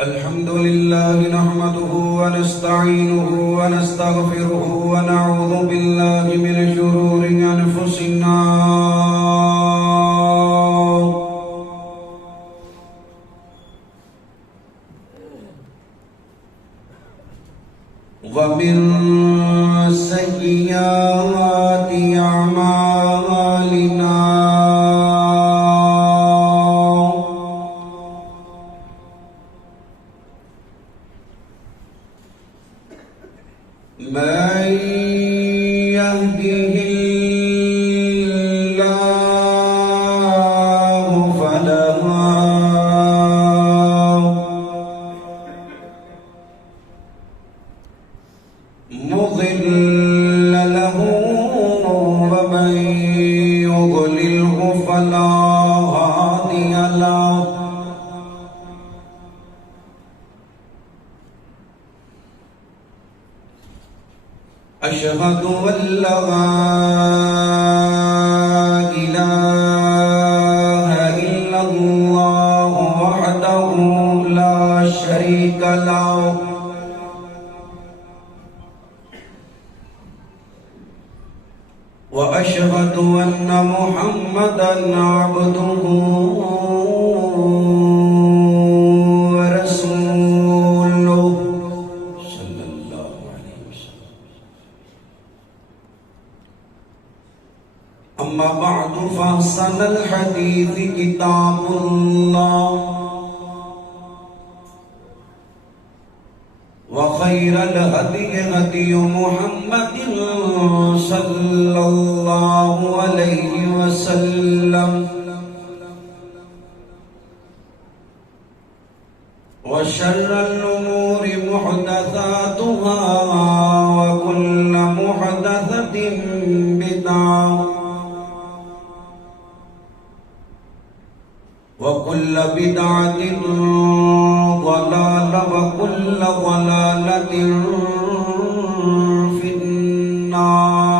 الحمد لله نحمده ونستعينه ونستغفره ونعوذ بالله من شرور أنفسنا ومن سيئات أعمالنا من يهده الله فلا مضل له ومن يضلله فلا هادي له أشهد أن لا إله إلا الله وحده لا شريك له وأشهد أن محمدًا عبده ورسوله صلى الله عليه وسلم. أما بعد فأحسن الحديث كتاب الله وخير الهدي هدي محمد صلى الله عليه وسلم وشر الأمور محدثاتها وكل محدثة بدعة وكل بدعة ضلالة وكل ضلالة في النار.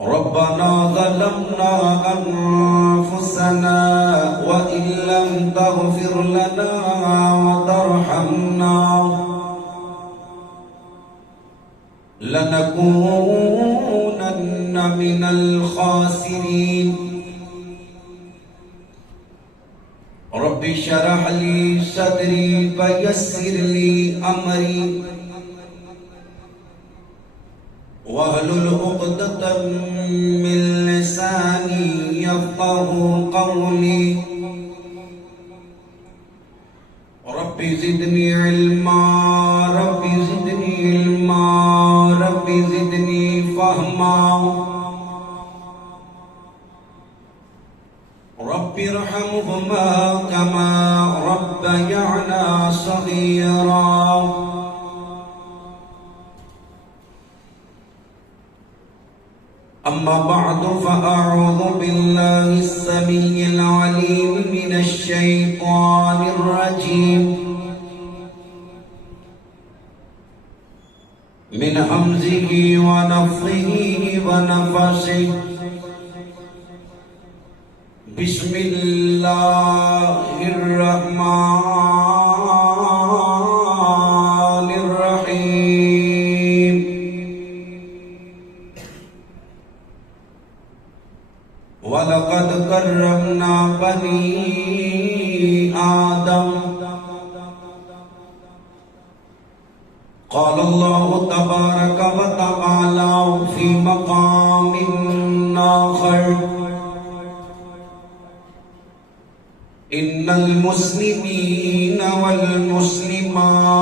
ربنا ظلمنا أنفسنا وإن لم تغفر لنا وترحمنا لنكونن من الخاسرين. رب اشرح لي صدري ويسر لي أمري واحلل عقدة من لساني يفقهوا قولي. رب زدني علما رب زدني علما رب زدني فهما. رب ارحمهما كما ربيانا صغيرا. أما بعد فأعوذ بالله السميع العليم من الشيطان الرجيم من همزه ونفخه ونفسه. بسم الله الرحمن الرحيم. ولقد كرمنا بني آدم. قال الله تبارك وتعالى في مقام آخر: إن المسلمين والمسلمات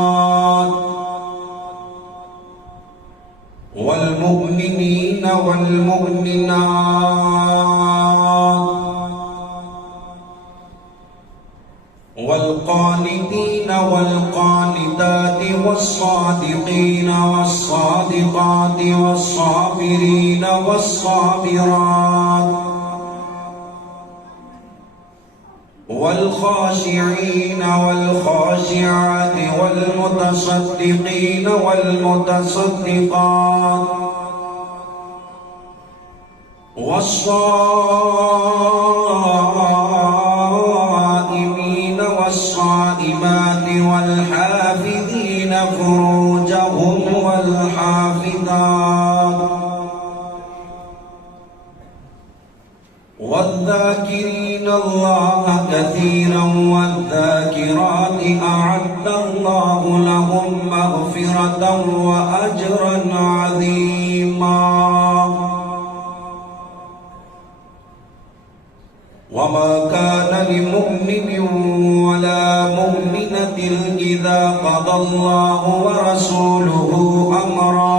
والمؤمنين والمؤمنات والقانتين والقانتات والصادقين والصادقات والصابرين والصابرات والخاشعين والخاشعات والمتصدقين والمتصدقات والصائمين والصائمات والحافظين فروجهم والحافظات والذاكرين الله كثيرا والذاكرات أعد الله لهم مغفرة وأجرا عظيما وما كان لمؤمن ولا مؤمنة إذا قضى الله ورسوله أمرا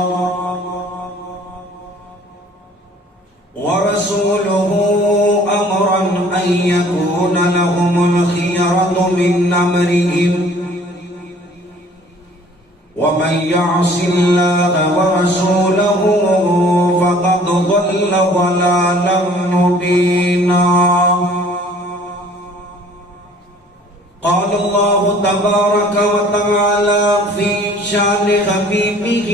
أن يكون لهم الخيرة من أمرهم ومن يعص الله ورسوله فقد ضل ضلالا مبينا قال الله تبارك وتعالى في شان حبيبه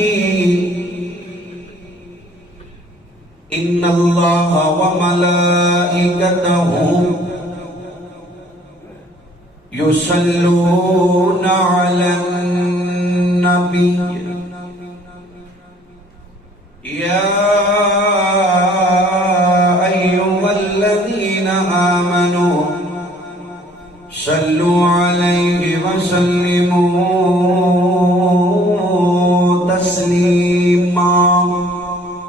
إن الله وملائكته يصلون على النبي يا أيها الذين آمنوا صلوا عليه وسلموا تسليما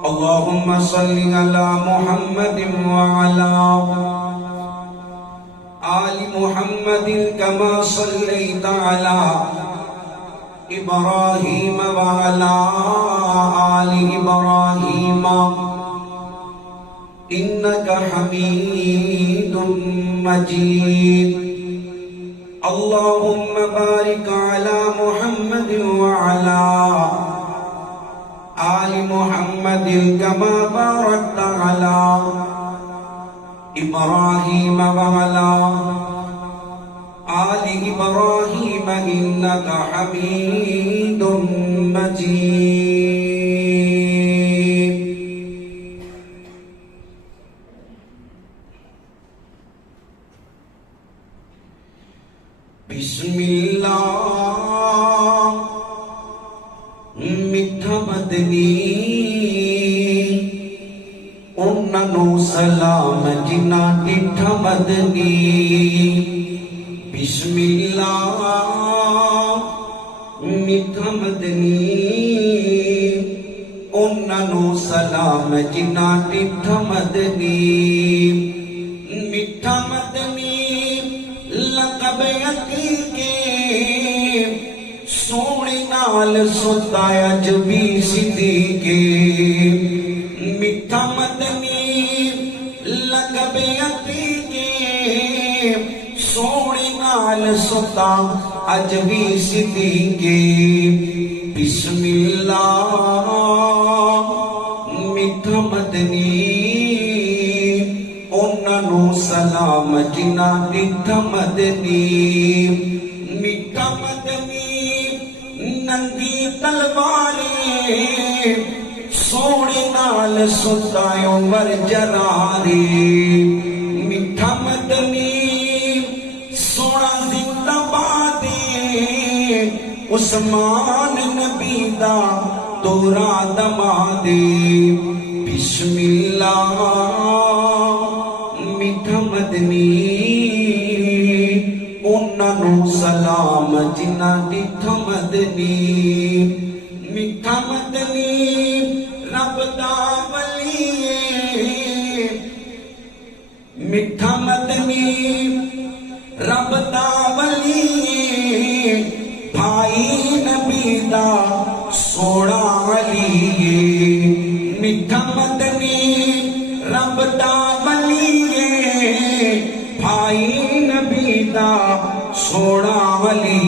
اللهم صل على محمد وعلى آل محمد كما صليت على إبراهيم وعلى آل إبراهيم إنك حميد مجيد اللهم بارك على محمد وعلى آل محمد كما باركت على إبراهيم وعلى آل إبراهيم إنك حميد مجيد بسم الله میٹھا مدنی انہوں سلام جنا ڈٹھا مدنی بسم اللہ میٹھا مدنی انہوں سلام جنا ڈٹھا مدنی میٹھا مدنی لقب عتیقے سونے نال ستایا جبی صدیقے میٹھا مدنی لقب عتیقے سونے نال ستا اجبی صدیقے بسم اللہ میٹھا مدنی انہوں سلام جنا ڈٹھا مدنی میٹھا مدنی ننگی تلوارے سونے نال ستائے عمر جرارے میٹھا مدنی سونا زندہ بادے عثمان نبی دا تورا دمادے بسم اللہ میٹھا مدنی انہوں سلام جنا ڈٹھا مدنی میٹھا مدنی رب دا ولی میٹھا مدنی رب دا ولی بھائی نبی دا سونا علی میٹھا مدنی رب دا ولی بھائی نبی دا سونا علی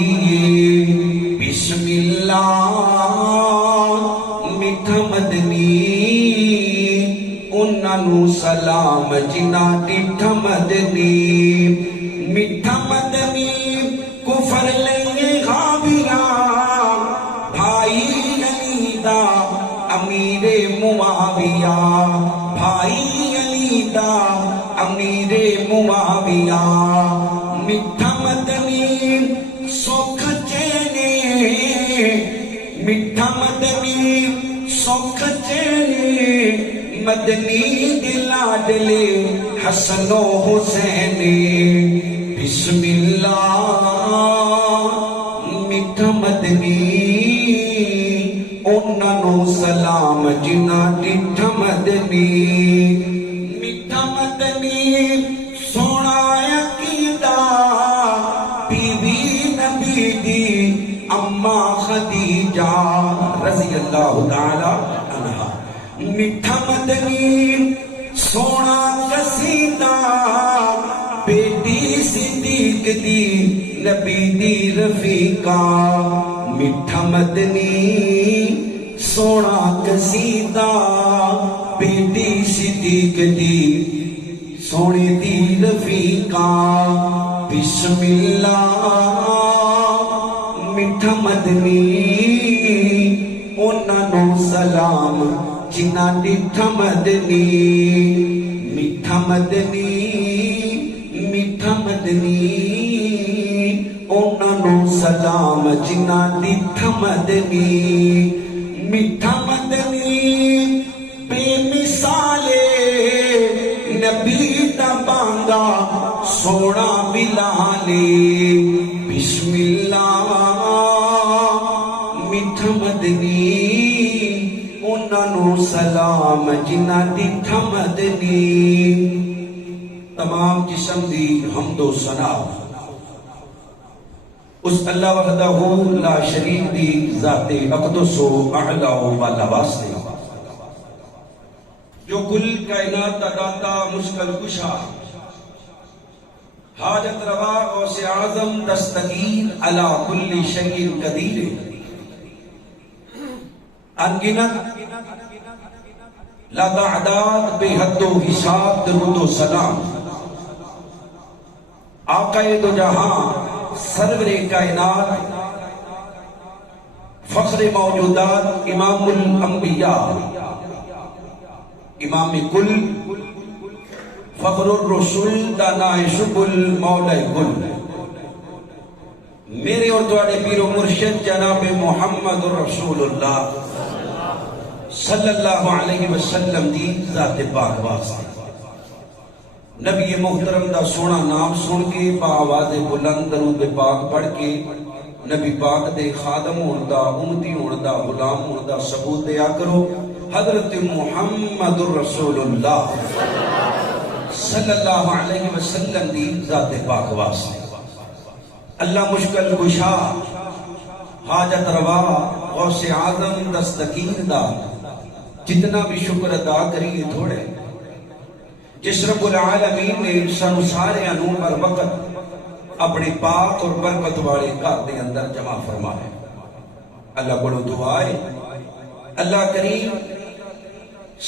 بسم اللہ میٹھا مدنی انہوں سلام جنا ڈٹھا مدنی میٹھا مدنی کفر لئے غابیہ بھائی علی دا امیر معاویہ بھائی دا امیر معاویہ میٹھا مدنی سوکھ چینے میٹھا مدنی سوکھ چینے مدنی دلا ڈلے حسن و حسین بسم اللہ میٹھا مدنی انہاں نو سلام جنہاں ڈٹھا مدنی میٹھا مدنی سونا عقیدہ بیوی نبی دی اماں خدیجہ رضی اللہ تعالی عنہا میٹھا مدنی سونا قصیدہ بیٹی صدیق دی نبی دی رفیقہ میٹھا مدنی سونا قصیدہ بیٹی صدیق دی سونے دی رفیقہ بسم اللہ میٹھا مدنی انہاں نو سلام جنہاں ڈٹھا مدنی میٹھا مدنی میٹھا مدنی انہاں نو سلام جنہاں ڈٹھا مدنی میٹھا مدنی بے مثالے نبی دا بانگا سونا بلالے بسم اللہ میٹھا مدنی انہاں نو سلام جنہاں ڈٹھا مدنی تمام جسم دی حمد و ثنا اس اللہ وحدہ لا شریک دی ذات اقدس و اعلی و بالا واسطے جو کل کائنات داتا مشکل کشا حاجت روا غوث اعظم دستگیر علی کل شیء قدیر انگنت لا تعداد بے حد و حساب درود و سلام آقا دو جہاں سرور کائنات فخر موجودات امام الانبیاء امام کل فخر الرسول دانائشب المولا کل میرے اور دوارے پیر و مرشد جناب محمد رسول اللہ صلی اللہ علیہ وسلم دی ذات پاک واسطے نبی محترم دا سونا نام سن کے با آواز بلند درود پاک پڑھ کے نبی پاک دے خادم ہوندہ امتی ہوندہ غلام ہوندہ ثبوت دیا کرو حضرت محمد رسول اللہ صلی اللہ علیہ وسلم دی ذات پاک واسطے اللہ مشکل کشا حاجت روا غوث اعظم دستگیر دا جتنا بھی شکر ادا کریے تھوڑے جس رب العالمین نے سانو سارے انو پر وقت اپنے پاک اور برکت والے گھر دے اندر جمع فرمائے اللہ بڑو دعائے اللہ کریم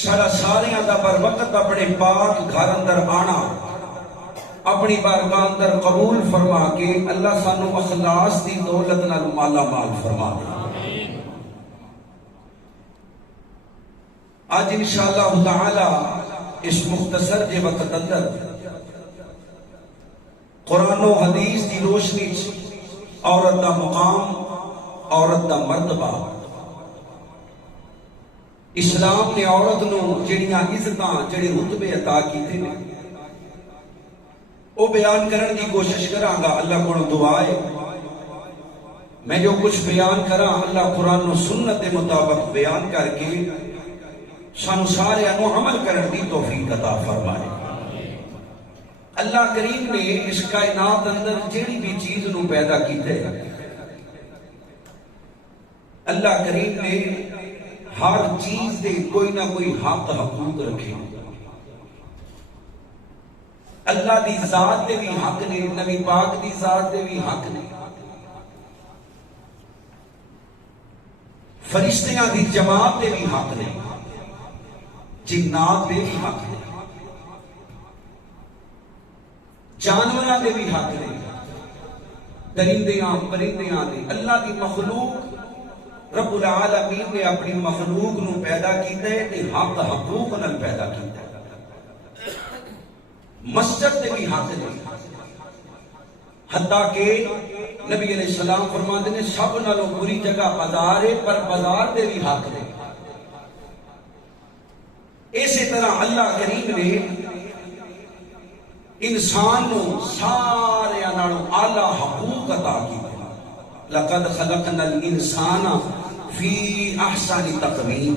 سارے دا پر وقت اپنے پاک گھر اندر آنا اپنی بارگاہ اندر قبول فرما کے اللہ سانو اخلاص دی دولت نال مالا مال فرما دے آج انشاءاللہ تعالی اس مختصر جے وقت اندر قرآن و حدیث دی روشنی عورت دا مقام عورت دا مرتبہ اسلام نے عورت نو جڑیاں عزتاں جڑے رتبے عطا کیتے نے او بیان کرن دی کوشش کراں گا اللہ کو دعا ہے میں جو کچھ بیان کراں اللہ قرآن و سنت کے مطابق بیان کر کے سانو سارے انو عمل کرن دی توفیق عطا فرمائے اللہ کریم نے اس کائنات اندر جیڑی بھی چیز نو پیدا کیتے اللہ کریم نے ہر چیز دے کوئی نہ کوئی حق حقوق رکھے اللہ دی ذات دے بھی حق نے نبی پاک دی ذات دے بھی حق نے فرشتیاں دی جماعت دے بھی حق نے جنات دے بھی حق نے جانوراں دے بھی حق نے درندیاں پرندیاں دے اللہ کی مخلوق رب العالمین نے اپنی مخلوق نو پیدا کیتا ہے تے حق حقوق نال پیدا کیتا ہے مسجد دے بھی حق نے، حتیٰ کہ نبی علیہ السلام فرماتے ہیں سب نالوں بری جگہ بازار ہے، پر بازار دے بھی حق نے۔ اسی طرح اللہ کریم نے انسان نو سارے نالوں اعلی حقوق عطا کیتے۔ لقد خلقنا الانسان فی احسن تقویم،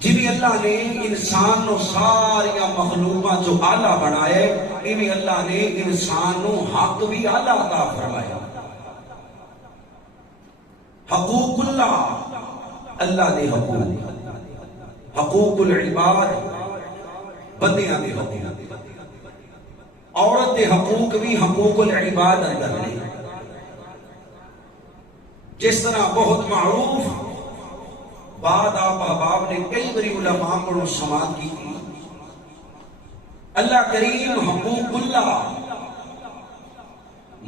جی اللہ نے انسان نو ساری مخلوقات جو اعلیٰ بنائے، ایویں اللہ نے انسان نو حق بھی اعلیٰ عطا فرمایا۔ حقوق اللہ دے حقوق، حقوق العباد بندیاں دے حقوق، عورت دے حقوق بھی حقوق العباد اندر نے۔ جس طرح بہت معروف بعد آپ احباب نے کئی بری علماء کو سماعت کی تھی، اللہ کریم حقوق اللہ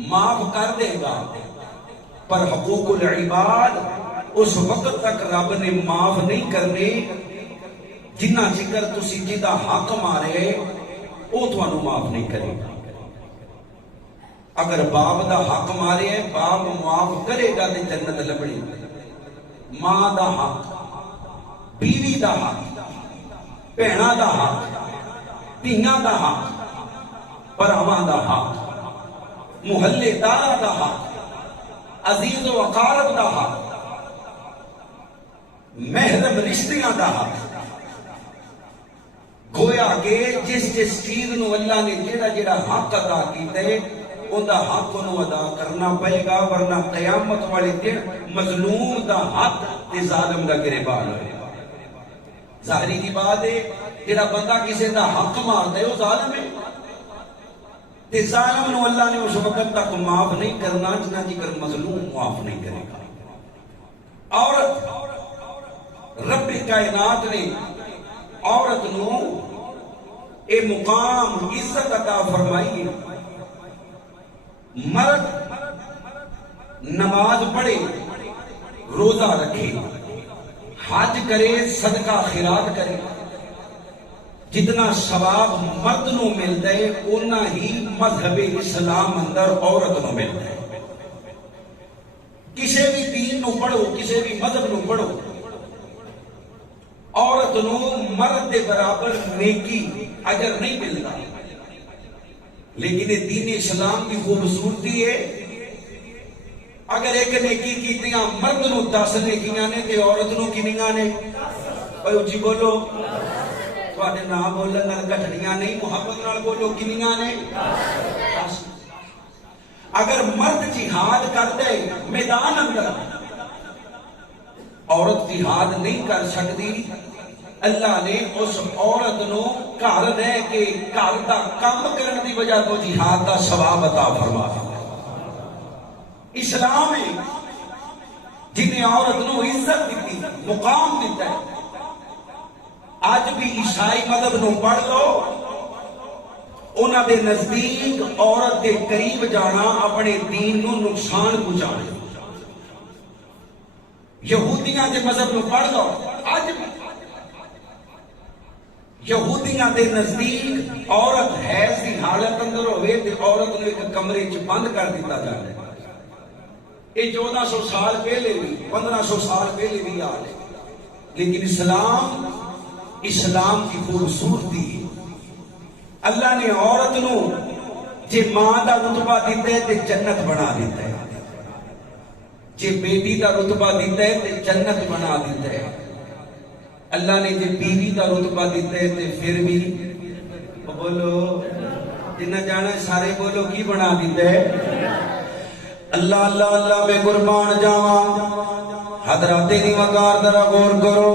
معاف کر دے گا، پر حقوق العباد اس وقت تک رب نے معاف نہیں کرنے جنہ چکر تسی جدا حق مارے وہ تھانو معاف نہیں کرے گا۔ اگر باپ دا حق مارے ہے باپ معاف کرے گا تو جنت لبڑی، ماں دا حق، بیوی دا حق، بہنا دا حق، دھیاں دا حق، پراواں دا حق، محلے دارا دا حق، عزیز و اقارب دا حق، محرم رشتیاں دا حق۔ گویا کہ جس جس چیز نو اللہ نے جیڑا حق ادا کیتا ہے ان دا حق نو ادا کرنا پائے گا، ورنہ قیامت والے دن مظلوم دا حق تے ظالم دا گریبان ہوئے۔ ظاہری کی بات ہے جیڑا بندہ کسی دا حق مارتا ہے وہ ظالم ہے، تے ظالم نو اللہ نے اس وقت تک معاف نہیں کرنا جنہ چکر مظلوم معاف نہیں کرے گا۔ عورت رب کائنات نے عورت نو اے مقام عزت عطا فرمائی ہے۔ مرد نماز پڑھے، روزہ رکھے، حج کرے، صدقہ خیرات کرے، جتنا ثواب مرد نو ملتا ہے اتنا ہی مذہب اسلام اندر عورت نو ملتا ہے۔ کسی بھی دین نو پڑھو، کسی بھی مذہب نو پڑھو، عورت نو مرد دے برابر نیکی اجر نہیں ملتا، لیکن یہ دین اسلام کی خوبصورتی ہے۔ اگر ایک نیکی کیتیاں مرد نو 10 نیکیاں نے تے عورت نو کنیاں نے؟ اوے اچھی بولو، تواڈے نام بولن نال گھٹڑیاں نہیں، محبت نال بولو، کنیاں نے؟ 10۔ اگر مرد جہاد کرتے میدان اندر، عورت جہاد نہیں کر سکتی، اللہ نے اس عورت نو گھر رہ کے گھر دا کام کرن دی وجہ تو جہاد دا ثواب عطا فرمایا۔ اسلام ہے جنہیں عورت نو عزت دیتی، مقام دیتا ہے۔ آج بھی عیسائی مذہب نو پڑھ لو، انہاں دے نزدیک عورت دے قریب جانا اپنے دین نو نقصان پہنچانا۔ یہودیاں دے مذہب نو پڑھ لو، آج بھی یہودیاں دے نزدیک عورت حیض دی حالت اندر ہوئے تے عورت نو ایک کمرے چ بند کر دیتا جاتا ہے۔ یہ 1400 سال پہلے بھی، 1500 سال پہلے بھی حال ہے، لیکن اسلام کی خوبصورتی ہے۔ اللہ نے عورت نو جے ماں دا رتبہ دیتا ہے تے جنت بنا دیتا ہے، جے بیٹی دا رتبہ دیتا ہے تے جنت بنا دیتا ہے۔ اللہ نے جے بیوی دا رتبہ دیتا ہے تے پھر بھی بولو جنہ جانا سارے بولو کی بنا دیتا ہے؟ اللہ اللہ اللہ میں قربان جاواں۔ حضرات دی وقار ذرا غور کرو،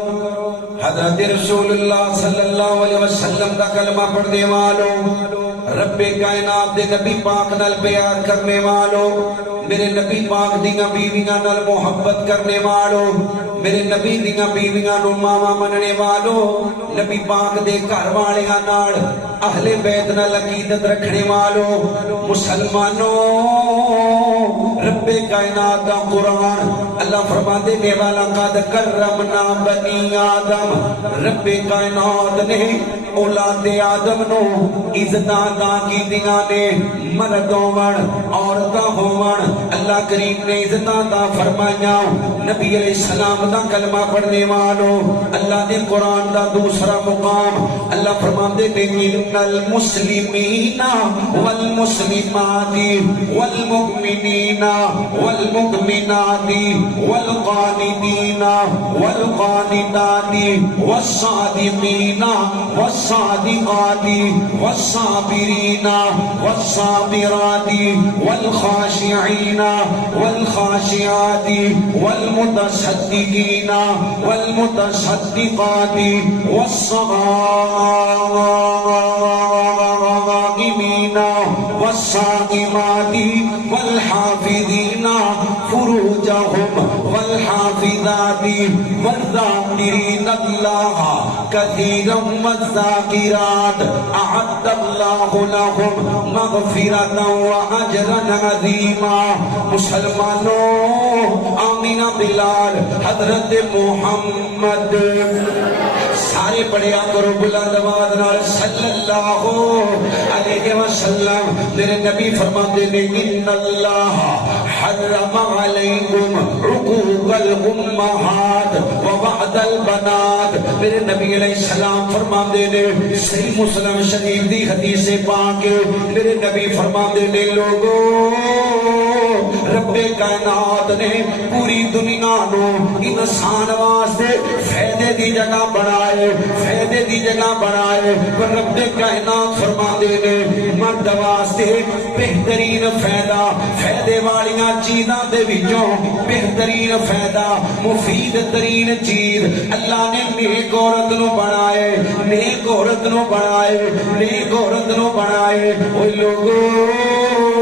حضرت رسول اللہ صلی اللہ علیہ وسلم دا کلمہ پڑھنے والو، رب کائنات دے نبی پاک نال پیار کرنے والو، میرے نبی پاک دی بیویاں نال محبت کرنے والو، میرے نبی دیاں بیویاں نو ماما مننے والو نبی پاک دے گھر والیاں نال اہل بیت نال عقیدت رکھنے والو مسلمانوں رب کائنات دا قرآن اللہ فرماتے نے والا قد کرمنا بنی آدم رب کائنات نے اولاد آدم نو عزتاں دا کی دیاں نے مرد ہون عورتاں ہون اللہ کریم نے عزتاں دا فرمایا نبی علیہ السلام دا کلمہ پڑھنے والو اللہ نے قرآن دا دوسرا مقام اللہ فرماتے نے ان المسلمین والمسلمات والمؤمنین والمؤمنات والقانتین والقانتات والصادقین والصادقات والصابرین والصابرات والخاشعین والخاشعات والمتصدقین والمتصدقات والصائمین والصائمات والحافظین فروجهم والحافظات والذاکرین اللہ کثیرا والذاکرات اعد اللہ لهم مغفرتا واجرا عظیما مسلمانوں آمینہ بلال حضرت محمد سارے پڑھیا کرو بلند آواز نال صلی اللہ علیہ وسلم میرے نبی فرماتے نے ان اللہ حرم علیکم عقوق الامہات ووعد البنات میرے نبی علیہ السلام فرماتے نے صحیح مسلم شریف دی حدیث پاک میرے نبی فرماتے نے لوگوں رب کائنات نے پوری دنیا نو انسان واسطے فائدے دی جگہ بنائے فائدے دی جگہ بنائے پر رب کائنات فرماتے نے مرد واسطے بہترین فائدہ فائدے والیاں چیزاں دے وچوں بہترین فائدہ مفید ترین چیز اللہ نے نیک عورت نو بنائے نیک عورت نو بنائے نیک عورت نو بنائے اوے لوگوں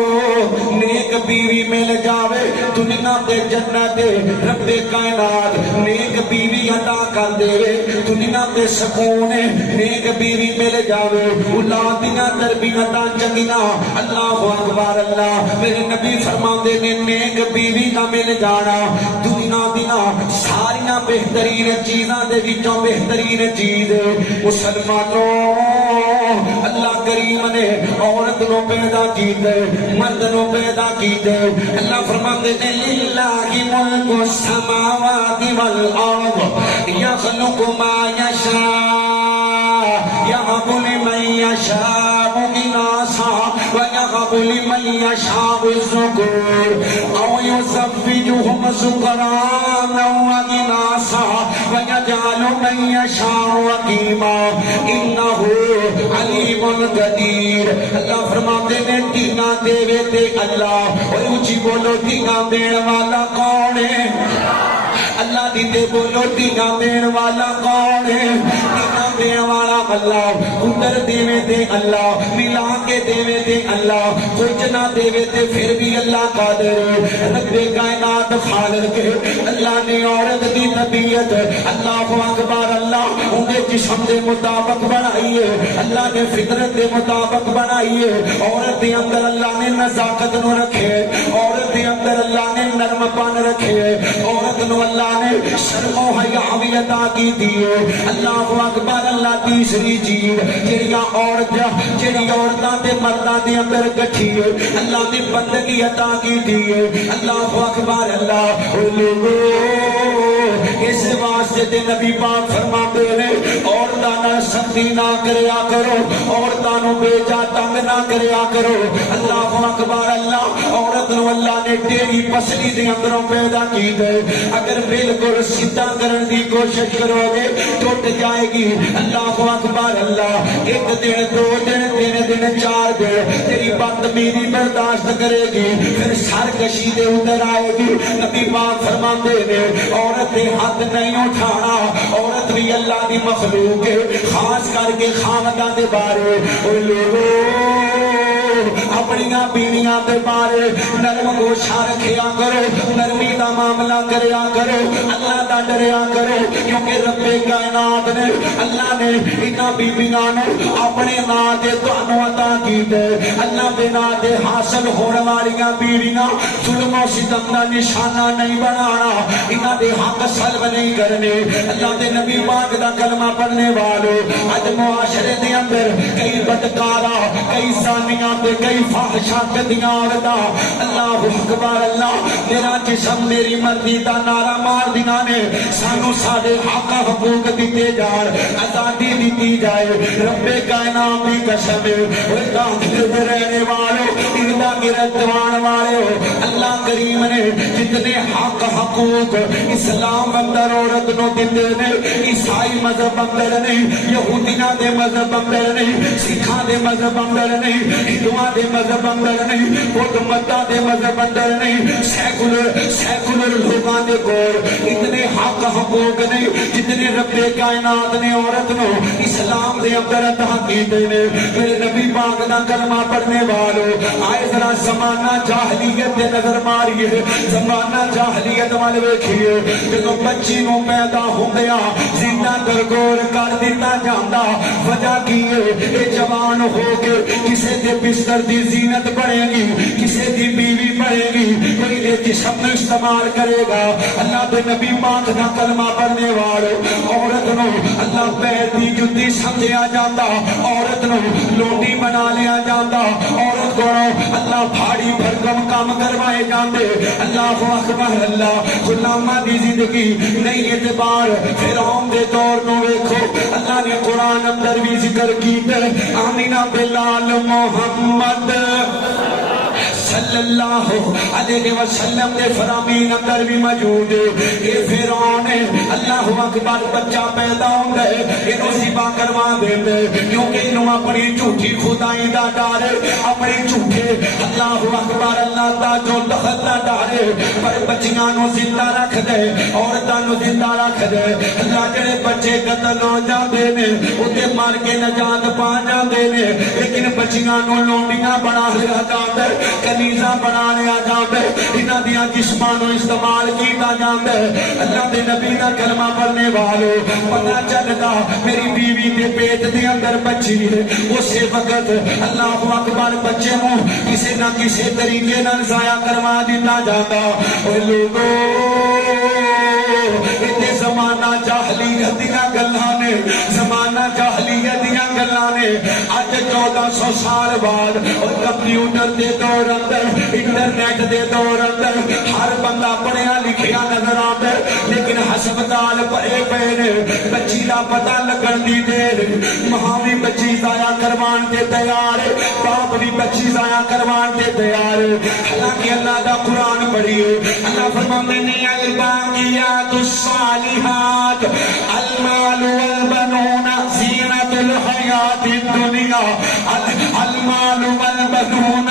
نیک بیوی مل جاوے دنیا تے جنت رب کائنات نیک بیوی عطا کر دے دنیا تے سکون نیک بیوی مل جاوے اولاد دیاں تربیتاں چنگیاں اللہ اکبر اللہ میرے نبی فرماندے نے نیک بیوی دا مل جانا دنیا دیاں ساریاں بہترین چیزاں دے وچوں بہترین چیز مسلمانوں اللہ کریم نے عورت نو پیدا کیتے مرد نو پیدا کیتے اللہ فرماتے ہیں للہ ملک السماوات والارض یخلق ما یشاء یہب لمن یشاء اناثا ویہب لمن یشاء الذکور او یزوجہم ذکرانا واناثا ویجعل من یشاء عقیما انہ علیم قدیر اللہ فرماتے ہیں دینا دیوے تے اللہ اور اونچی بولو دینا دین والا کون ہے اللہ دیتے بولو دینا دین والا کون ہے دینا دین والا اللہ ادھر دیوے تے اللہ ملا کے دیوے تے اللہ کچھ نہ دیوے تے پھر بھی اللہ قادر رب کائنات خالق کے اللہ نے عورت دی طبیعت اللہ اکبر اللہ انہیں جسم دے مطابق بنائیے اللہ نے فطرت دے مطابق بنائیے عورت دے اندر اللہ نے نزاکت نو رکھے عورت دے اندر اللہ نے نرم پان رکھے عورت نو اللہ نے شرم و حیا بھی عطا کی دیے اللہ اکبر اللہ تیسری چیز جڑی عورتاں تے مرداں دے اندر کٹھی ہے اللہ نے بندگی عطا کی دیے اللہ اکبر اللہ اس واسطے تے نبی پاک فرماتے ہیں عورتاں نال سختی نہ کریا کرو عورتاں نو بے جا تنگ نہ کریا کرو اللہ اکبر اللہ عورت نو اللہ نے تیری پسلی دے اندروں پیدا کی گئے اگر بالکل سیدھا کرن دی کوشش کرو گے ٹوٹ جائے گی اللہ اکبر اللہ ایک دن دو دن تین دن چار دن تیری بدتمیزی برداشت کرے گی پھر سرکشی دے اندر آئے گی نبی پاک فرماتے نے عورت دے ہاتھ نہیں اٹھانا عورت بھی اللہ دی مخلوق ہے خاص کر کے خاندان دے بارے اوے لوگوں اپنی بیویاں دے بارے نرم گوشا رکھیا کرو، نرمی دا معاملہ کریا کرو، اللہ دا ڈریا کرو، کیونکہ رب کائنات نے اللہ نے انہاں بیویاں نو اپنے نام تے تانوں عطا کیتے، اللہ دے نام تے حاصل ہون والیاں بیویاں ظلم و ستم دا نشانہ نہیں بنانا، انہاں دے حق سلب نہیں کرنے۔ اللہ دے نبی پاک دا کلمہ پڑھنے والو اج معاشرے دے اندر کئی بدکارا، کئی زانیاں تے کئی فاحشات دیاں عورتاں اللہ اکبر اللہ میرا جسم میری مرضی دا نعرہ مار دیاں نے، سانو ساڈے حق حقوق دیتے جان، آزادی دیتی جائے، رب کائنات دی قسم اوے کافر دے رہنے والو اندا گرفتوان والو اللہ کریم نے جتنے حق حقوق اسلام اندر عورت نو دیتے نے، عیسائی مذہب اندر نہیں، یہودیاں دے مذہب اندر نہیں، سکھاں دے مذہب اندر نہیں، ہندوؤں دے مذہب اندر نہیں، بدھ متاں دے مذہب اندر نہیں، سیکولر لوگاں دے کول اتنے حق حقوق نہیں جتنے رب کائنات نے عورت نو اسلام دے اندر عطا کیتے نے۔ میرے نبی پاک دا کلمہ پڑھنے والو آئے ذرا زمانہ جاہلیت دے نظر ماریے، زمانہ جاہلیت وال ویکھیے، جدوں بچی نو پیدا ہوندیا زندہ درگور کر دتا جاندا، وجہ کی ہے اے جوان ہو کے کسے دے بستر دی زینت بنے گی، کسے دی بیوی بنے گی، کوئی دے جسم استعمال کرے گا۔ اللہ دے نبی پاک دا کلمہ پڑھنے والو عورت نو اللہ پیر دی جُتی سمجھیا جاتا، عورت نو لوٹی بنا لیا جاتا، عورت کو اللہ بھاڑی بھرکم کام کروائے جاندے۔ اللہ اکبر اللہ غلامہ دی زندگی نہیں اعتبار فرعون دے دور نو ویکھو، اللہ نے قرآن اندر بھی ذکر کیتے آمینہ بلال محمد صلی اللہ علیہ وسلم دے فرامین اندر بھی موجود ہے۔ اے فرعون اللہ اکبر بچہ پیدا ہوندا ہے اینو ذبح کروا دیندے کیونکہ اینو اپنی جھوٹی خدائی دا ڈر ہے، اپنے جھوٹے اللہ اکبر اللہ دا جو تخت دا ڈر ہے، پر بچیاں نو زندہ رکھ دے، عورتاں نو زندہ رکھ دے۔ اللہ جڑے بچے قتل ہو جاندے نے اوتے مار کے نجات پا جاندے نے، لیکن بچیاں نو لونڈیاں بنا لیا جاندا ہے، کنیزہ بنا لیا جاندے، انہاں دیاں جسماں نو استعمال کیتا جاندا ہے۔ اللہ دے نبی دا کلمہ پڑھنے والو پتہ چلدا میری بیوی دے پیٹ دے اندر بچی ہے، اسی وقت اللہ اکبر بچے نو کسی نہ کسی طریقے نال ضائع کروا دیتا جاتا۔ اے لوگو اتنے زمانہ جاہلیت دیاں گلاں نے، زمانہ جاہلیت دیاں گلاں نے، اج 1400 سال بعد اور کمپیوٹر دے دور اندر انٹرنیٹ دے دور اندر ہر بندہ پڑھیا لکھیا نظر آتا ہے، لیکن ہسپتال پڑے پے نے بچی دا پتہ لگن دی دیر، ماں بھی بچی ضائع کروان تے تیار ہے، باپ بھی بچی ضائع کروان تے تیار ہے۔ حالانکہ اللہ دا قرآن پڑھیے، اللہ فرماتے ہیں الباقیات الصالحات المال والبنون زینت الحیات الدنیا، المال والبنون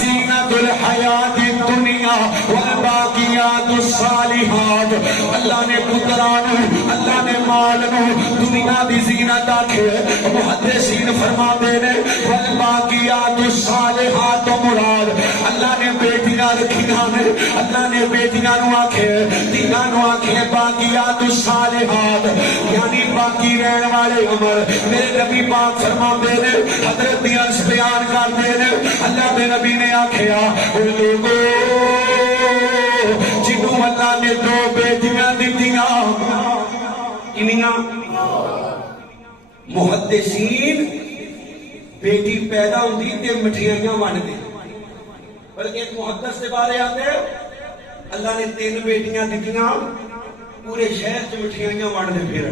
زینت الحیات الدنیا والباقیات الصالحات۔ اللہ نے پتران اللہ نے مال نو دنیا دی زینت آکھے، محدثین فرماتے نے والباقیات الصالحات مراد اللہ نے بیٹیاں رکھیاں نے، اللہ نے بیٹیاں نو آکھے، تیناں نو آکھے باقیات الصالحات یعنی باقی رہن والے عمر۔ میرے نبی پاک فرماتے نے حضرت انس بیان کرتے نے اللہ دے نبی نے آکھیا اے لوگو جنوں اللہ نے 2 بیٹیاں دتیاں کنیاں، محدثین بیٹی پیدا ہوندی تے مٹھیاں ونڈدے، بلکہ ایک محدث کے بارے آتے اللہ نے 3 بیٹیاں دتیاں پورے شہر چ مٹھیاں ونڈدے پھر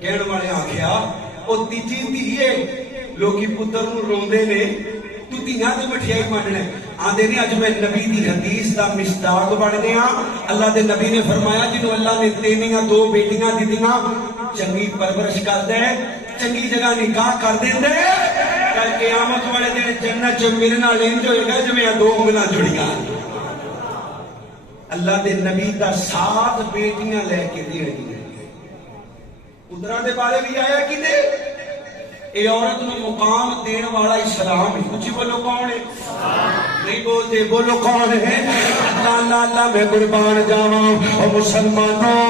کہن والے آکھیا او تیجی دھی ہے، لوکی پتر نو روندے نے تو تیاں تے مٹھیائی ونڈنا آندے نے اج میں نبی دی حدیث دا مصداق بن گیا۔ اللہ دے نبی نے فرمایا جنوں اللہ نے 2 بیٹیاں دتیاں چنگی پرورش کردا ہے، چنگی جگہ نکاح کر دیندے کر قیامت والے دن جنت چ میرے نال انج ہوئے گا جویں 2 انگلاں جڑیاں۔ اللہ دے نبی دا 7 بیٹیاں لے کے دے رہی ہیں۔ پتراں دے بارے بھی آیا کتے اے عورت نو مقام دین والا اسلام ہے. اچھی بولو کون ہے؟ نہیں بولتے، بولو کون ہے؟ اللہ اللہ اللہ میں قربان جاواں او مسلمانوں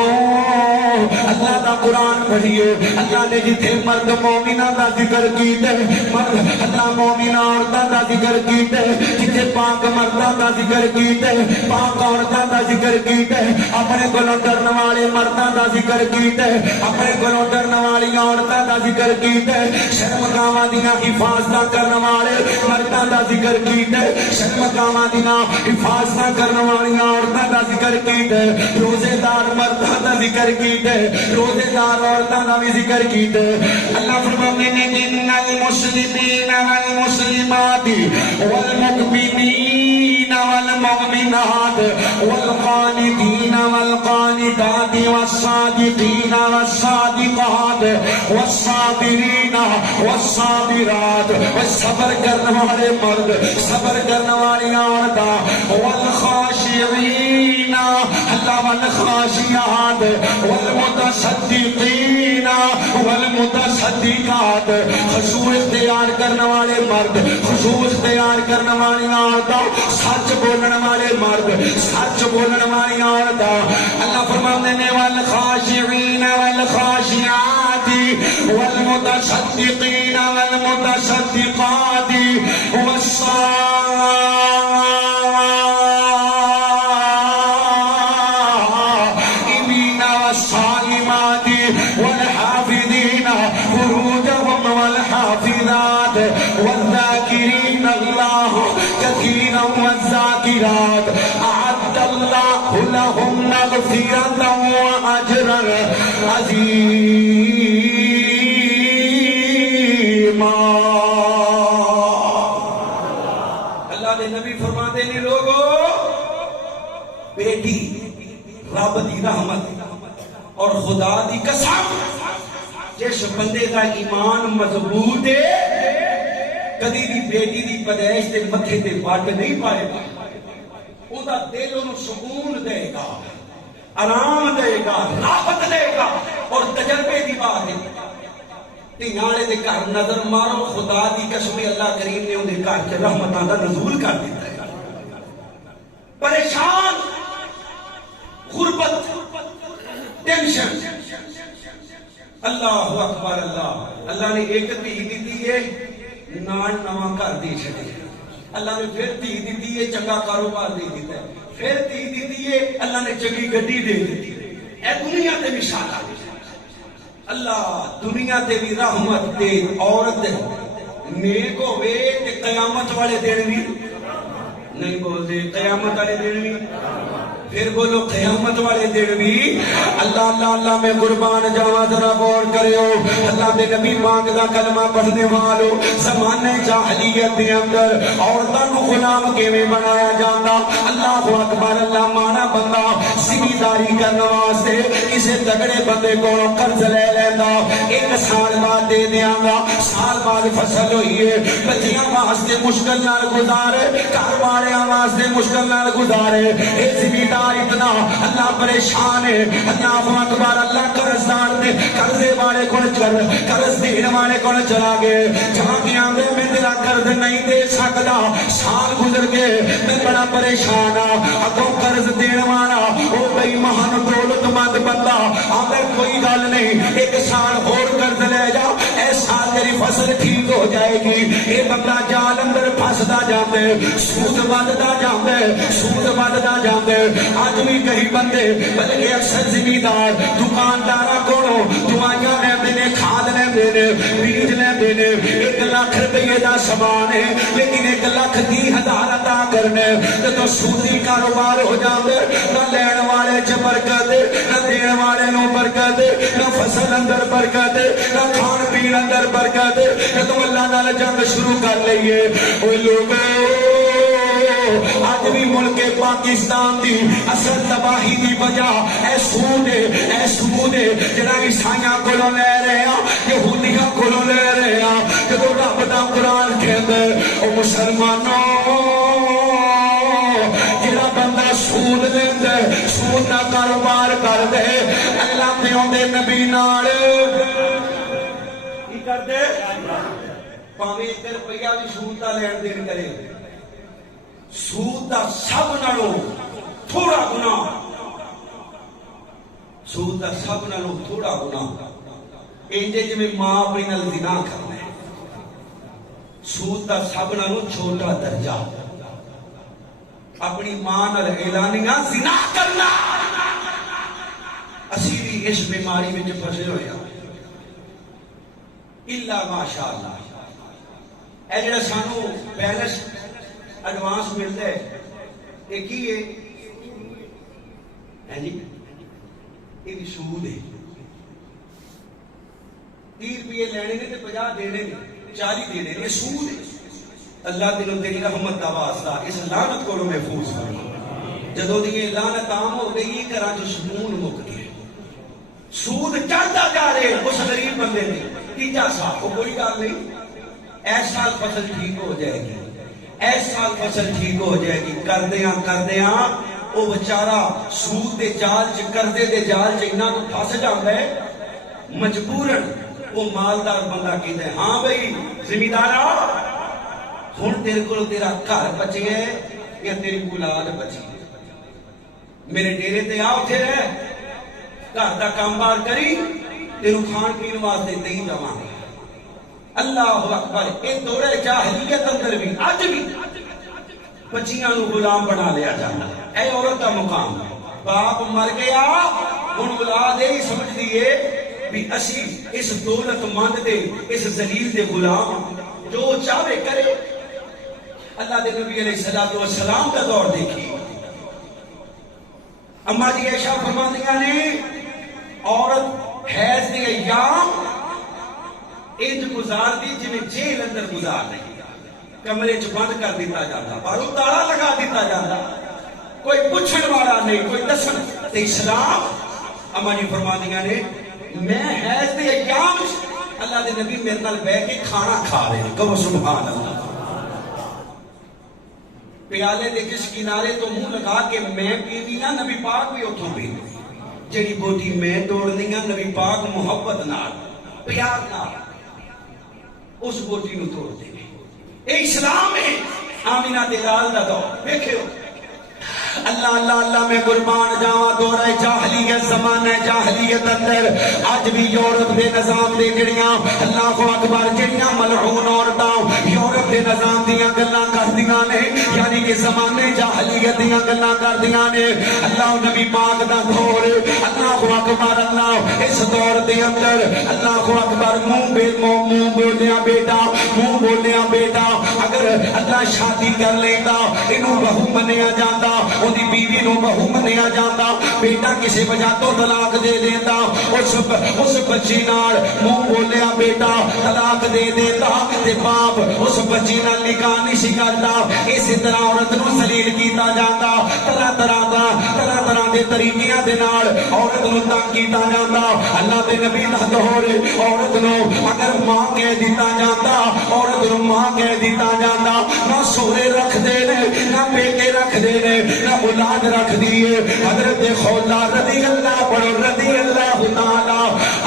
اللہ دا قرآن پڑھیے. اللہ نے جتھے مرد مومنہ دا ذکر کیتے مرد اللہ مومنہ عورتاں دا ذکر کیتے جتھے پاک مرداں دا ذکر کیتے پاک عورتاں دا ذکر کیتے اپنے کولوں ڈرن والے مرداں دا ذکر کیتے اپنے کولوں ڈرن والی عورتاں دا ذکر کیتے شرمگاواں دیاں حفاظتاں کرن والے مرداں دا ذکر کیتے شرمگاواں دیاں حفاظتاں کرن والی عورتاں دا ذکر کیتے روزے دار مرداں دا ذکر کیتے روزے دار عورتاں دا بھی ذکر کیتے. اللہ فرماتے ہیں ان المسلمین والمسلمات والمؤمنین والمؤمنات والقانتین والقانتات والصادقین والصادقات والصابرین والصابرات والصبر کرنے والے مرد صبر کرنے والی عورتاں والخاشعین اللہ والخاشعات والمتصدقین والمتصدقات خشوع اختیار کرنے والے مرد خشوع اختیار کرنے والی عورتاں سچ بولنے والے مرد سچ بولنے والی عورتاں. اللہ فرماتے ہیں والخاشعین والخاشعات والمتصدقین والمتصدقات والصائمات والحافظين فروجهم والحافظات والذاكرين الله كثيرا والذاكرات أعد الله لهم مغفرة وأجرا عظيما. اللہ دے نبی فرماتے ہیں لوگو بیٹی رب دی رحمت اور خدا دی قسم جس بندے کا ایمان مضبوط ہے کدی بھی بیٹی دی پیدائش دے متھے تے وٹ نہیں پائے گا. او دا دل انہوں سکون دے گا آرام دے گا راحت دے گا. اور تجربے دی بات ہے تیانے دے گھر نظر مارو خدا دی قسم اللہ کریم نے ان دے گھر کے رحمتاں دا نزول کر دیتا ہے. پریشان غربت ٹینشن اللہ اکبر اللہ اللہ نے ایک دھی دیتی ہے نال نواں گھر دے چھڑے. اللہ نے پھر دھی دیتی ہے چنگا کاروبار دے دیتا ہے. پھر دھی دیتی ہے اللہ نے چنگی گڈی دے دیتی ہے. اے دنیا تے مثال آ اللہ دنیا تے بھی رحمت دے. عورت نیک ہوے تے قیامت والے دن بھی نہیں بولتے قیامت والے دن بھی پھر بولو قیامت والے دن بھی. اللہ اللہ اللہ میں قربان جاواں ذرا غور کریو. اللہ دے نبی پاک دا کلمہ پڑھنے والو زمانے جاہلیت دے اندر عورتاں نو غلام کیویں بنایا جاندا. اللہ اکبر اللہ مانا بندہ زمینداری کرن واسطے کسے تگڑے بندے کولوں قرض لے لیندا. ایک سال بعد دے دیاں گا سال بعد فصل ہوئی ہے بچیاں واسطے مشکل نال گزارے گھر والیاں واسطے مشکل نال گزارے. اے زمیندار اتنا اللہ پریشان ہے. اللہ اکبر اللہ قرضدار دے قرضے والے کول چل قرض دین والے کول چلا گئے جہاں کہ آندے میں تیرا قرض نہیں دے سکدا. سال گزر گئے میں بڑا پریشان ہاں. اگوں قرض دین والا او بے ایمان دولت مند بندہ آندے کوئی گل نہیں ایک سال اور قرض لے جا اے سال تیری فصل ٹھیک ہو جائے گی. اے بندہ جال اندر پھسدا جاندے سود وددا جاندے سود وددا جاندے. آج بھی کئی بندے بلکہ اکثر زمیندار دکانداراں کولوں دوائیاں لیندے نے کھاد لیندے نے بیج لیندے نے 1 لاکھ روپے دا سامان ہے لیکن 1,30,000 عطا کرنے تے سودی کاروبار ہو جاندے. نہ لین والے چ برکت نہ دین والے نو برکت نہ فصل اندر برکت نہ کھان پین اندر برکت. تو اللہ نال جنگ شروع کر لئیے. او لوگو آج بھی ملک پاکستان دی اصل تباہی دی وجہ اے سود ہے جڑا عیسائیاں کولوں لے رہے ہیں یہودیاں کولوں لے رہے ہیں. جدوں رب دا قرآن کہندا او مسلمانوں جڑا بندہ سود لیندا سود دا کاروبار کردے اللہ تے اوندے نبی نال کی کردے ਭਾਵੇਂ 1 ਰੁਪਈਆ ਵੀ ਸੂਦ ਦਾ ਲੈਣ ਦੇਣ ਕਰੇ, ਸੂਦ ਦਾ ਸਭ ਨਾਲੋਂ ਥੋੜਾ ਗੁਨਾਹ, ਸੂਦ ਦਾ ਸਭ ਨਾਲੋਂ ਥੋੜਾ ਗੁਨਾਹ ਇੰਜ ਜਿਵੇਂ ਮਾਂ ਆਪਣੀ ਨਾਲ ਜ਼ਿਨਾ ਕਰਨਾ ਹੈ। ਸੂਦ ਦਾ ਸਭ ਨਾਲੋਂ ਛੋਟਾ ਦਰਜਾ اپنی ماں نال اعلانیہ زنا کرنا. اسی بھی اس بیماری میں پھسے ہوئے ہیں الا ماشاء اللہ. اے جڑا سانو بیلنس ایڈوانس ملتا ہے یہ کی ہے جی؟ یہ بھی سود ہے. 30 روپیے لینے نے تے 50 دینے نے 40 دینے نے، یہ سود ہے. اللہ دلوں تیری رحمت دا واسطہ اس لعنت کو محفوظ کرنا. جدوں دی یہ لعنت عام ہو گئی گھراں چ سکون مک گیا. سود چڑھتا جا رہے اس غریب بندے نے تیجا سال کو کوئی گل نہیں، اس سال فصل ٹھیک ہو جائے گی، اس سال فصل ٹھیک ہو جائے گی. کردیاں وہ بیچارہ سود دے جال چ قرضے دے جال چ اتنا پھس جاتا ہے مجبورن. وہ مالدار بندہ کہتا ہے ہاں بھائی زمیندارا ہن تیرے کو تیرا گھر بچے ہے یا تیری اولاد بچی ہے، میرے ڈیرے تے آ اتنے رہ، گھر دا کام بار کری، تیرو کھان پین واسطے دے جاواں گے. اللہ اکبر. یہ دور جاہلیت اندر بھی اج بھی بچیاں نو غلام بنا لیا جاتا ہے. اے عورت دا مقام، باپ مر گیا ہن اولاد یہ سمجھ دیے بھی اسی اس دولت مند دے اس ذلیل دے غلام جو چاہے کرے. اللہ دے نبی علیہ الصلوۃ والسلام کا دور دیکھی. اما جی عائشہ فرماندیاں نے عورت حیض دے ایام انج گزار دی جویں جیل اندر گزار رہی، کمرے چ بند کر دیتا جاتا، باہروں تالا لگا دیتا جاتا، کوئی پوچھن والا نہیں، کوئی دسن. تے اسلام اما جی فرماندیاں نے میں حیض دے ایام اللہ دے نبی میرے نال بیٹھ کے کھانا کھا رہے ہیں. کہو سبحان اللہ. پیالے دے جس کنارے تو منہ لگا کے میں پینی ہاں، نبی پاک بھی اتھوں پینی. جڑی بوٹی میں توڑنی ہاں نبی پاک محبت نال پیار نال اس بوٹی نو توڑ دے. اے اسلام ہے. آمینہ دے لال دا دور دیکھو. اللہ اللہ اللہ میں قربان جاواں. دورہ جاہلیت زمانہ جاہلیت اندر اج بھی یورپ دے نظام دے جڑیاں اللہ اکبر جڑیاں ملعون عورتاں یورپ دے نظام دیاں گلاں کردیاں نے، یعنی کہ زمانے جاہلیت دیاں گلاں کردیاں نے. اللہ نبی پاک دا دور اللہ اکبر. اللہ اس دور دے اندر اللہ اکبر منہ بولیا بیٹا اگر اللہ شادی کر لیتا اینوں بہو منیا جاتا، اودی بیوی نو بہو منیا جاتا. بیٹا کسی وجہ تو طلاق دے دیتا، اس بچی نال منہ بولیا بیٹا طلاق دے دیتا تے باپ اس بچی نال نکاح نہیں سی کرتا. اسی طرح عورت نو ذلیل کیتا جاتا، طرح طرح دے طریقیاں دے نال عورت نو تنگ کیتا جاتا. اللہ دے نبی دا دور عورت نو اگر ماں کہہ دیتا جاتا، عورت نو ماں کہہ دیتا جاتا. نہ سورے رکھ دے نے، نہ بیٹے رکھ دے نے، نہ اولاد رکھ دیے. حضرت خولا رضی اللہ پڑھو رضی اللہ تعالی